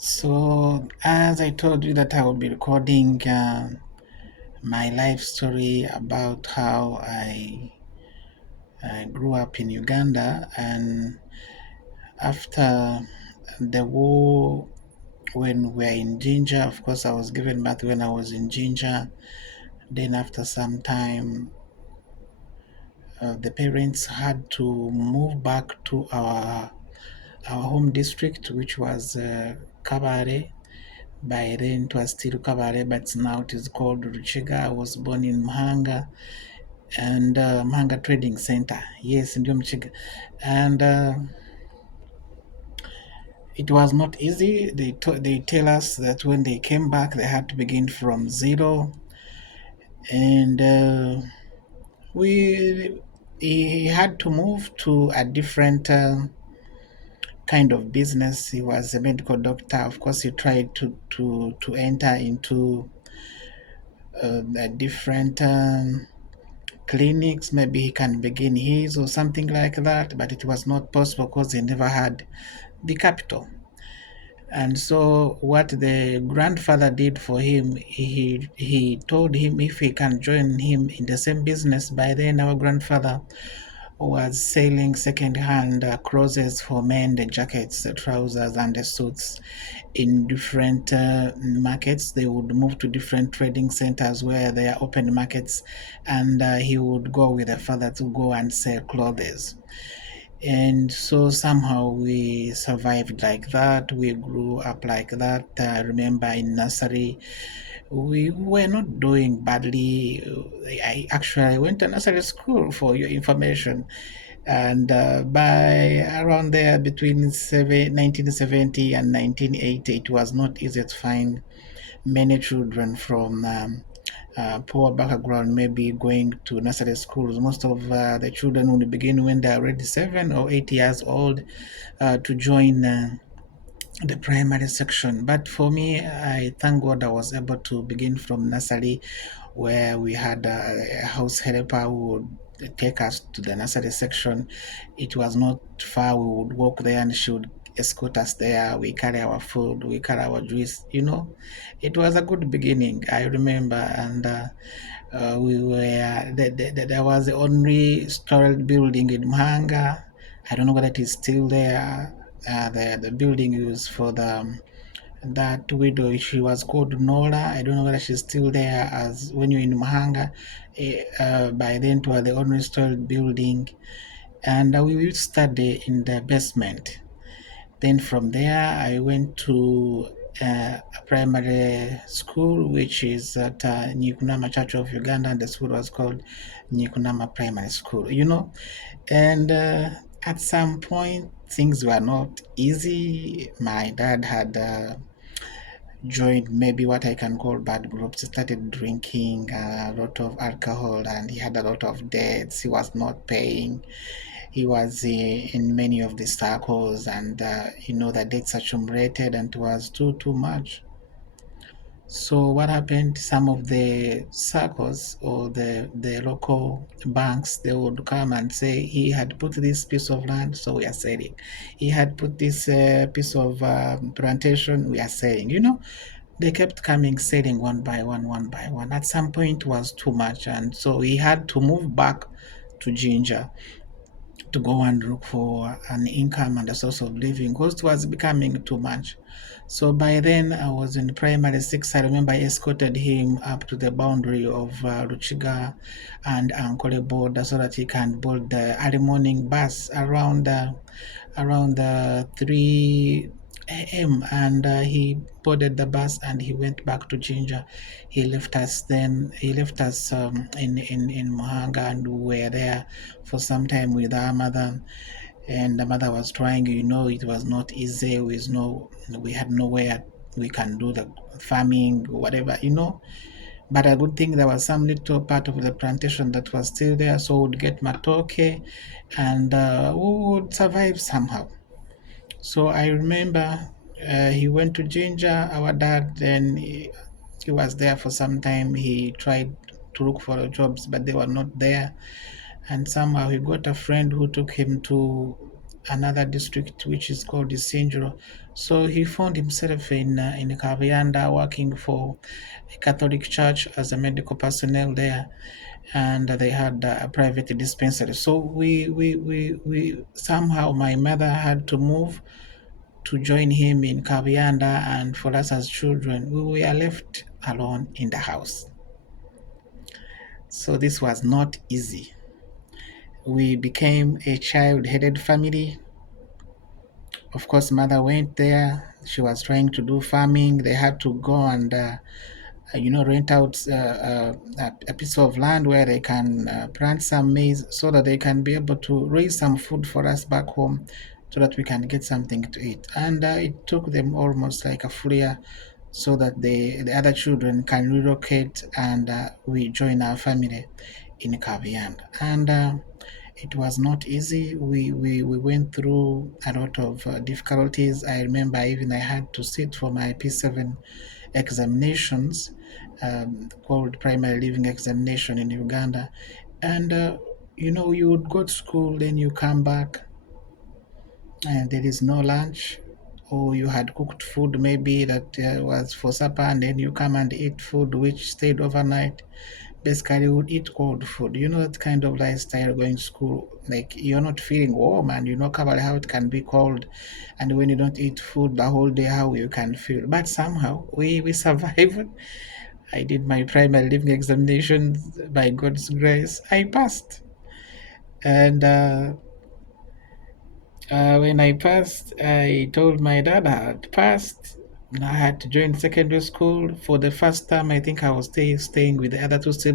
So, as I told you that I will be recording my life story about how I grew up in Uganda, and after the war, when we were in Jinja, of course, I was given birth when I was in Jinja. Then, after some time, the parents had to move back to our home district, which was Kabare. By then it was still Kabare, but now it is called Ruchiga. I was born in Mahanga and Mahanga Trading Center. Yes, ndio Mchiga. And it was not easy. They tell us that when they came back, they had to begin from zero. And we he had to move to a different kind of business. He was a medical doctor. Of course, he tried to enter into a different clinics. Maybe he can begin his or something like that, but it was not possible because he never had the capital. And so, what the grandfather did for him, he told him if he can join him in the same business. By then, our grandfather was selling second-hand clothes for men, the jackets, the trousers, and the suits in different markets. They would move to different trading centers where there are open markets, and he would go with the father to go and sell clothes. And so somehow we survived like that. We grew up like that. I remember in nursery, we were not doing badly. I actually went to nursery school for your information. And by around there, between 1970 and 1980, it was not easy to find many children from poor background, maybe going to nursery schools. Most of the children would begin when they're already 7 or 8 years old to join the primary section. But for me, I thank God I was able to begin from nursery, where we had a house helper who would take us to the nursery section. It was not far. We would walk there and she would escort us there. We carry our food, we carry our juice. It was a good beginning, I remember. And we were there was the only storage building in Mahanga. I don't know whether it is still there. The building used for that widow. She was called Nora. I don't know whether she's still there. As when you're in Mahanga, by then it was the only storage building, and we would study in the basement. Then from there, I went to a primary school, which is at Nyikunama Church of Uganda, and the school was called Nyikunama Primary School. And at some point, things were not easy. My dad had joined maybe what I can call bad groups, started drinking a lot of alcohol, and he had a lot of debts he was not paying. He was in many of the circles, and the debts accumulated, and it was too much. So what happened? Some of the circles or the local banks, they would come and say he had put this piece of land, so we are selling. He had put this piece of plantation, we are selling. They kept coming, selling one by one, one by one. At some point, it was too much, and so he had to move back to Ginger to go and look for an income and a source of living because it was becoming too much. So by then I was in primary six. I remember I escorted him up to the boundary of Ruchiga and Ankole border so that he can board the early morning bus around 3 a.m. and he boarded the bus and he went back to Jinja. He left us in Mohanga, and we were there for some time with our mother. And the mother was trying, it was not easy. We had nowhere we can do the farming, whatever. But a good thing, there was some little part of the plantation that was still there, so we'd get matoke, and we would survive somehow. So I remember he went to Ginger, our dad, then he was there for some time. He tried to look for jobs, but they were not there. And somehow he got a friend who took him to another district which is called Isinjiro. So he found himself in Kavianda working for a Catholic church as a medical personnel there, and they had a private dispensary. So we somehow my mother had to move to join him in Kavianda, and for us as children, we were left alone in the house. So this was not easy. We became a child-headed family. Of course, mother went there. She was trying to do farming. They had to go and rent out a piece of land where they can plant some maize so that they can be able to raise some food for us back home so that we can get something to eat. And it took them almost like a full year so that the other children can relocate and we join our family in Kaviand. And it was not easy. We went through a lot of difficulties. I remember even I had to sit for my P7 examinations, called primary living examination in Uganda. And you would go to school, then you come back, and there is no lunch, or you had cooked food maybe that was for supper, and then you come and eat food which stayed overnight. Basically, you would eat cold food. You know that kind of lifestyle going to school, like you're not feeling warm, and you know probably how it can be cold, and when you don't eat food the whole day, how you can feel. But somehow we survived. I did my primary living examinations. By God's grace, I passed. And when I passed, I told my dad I had passed. I had to join secondary school for the first time. I think I was staying with the other two siblings.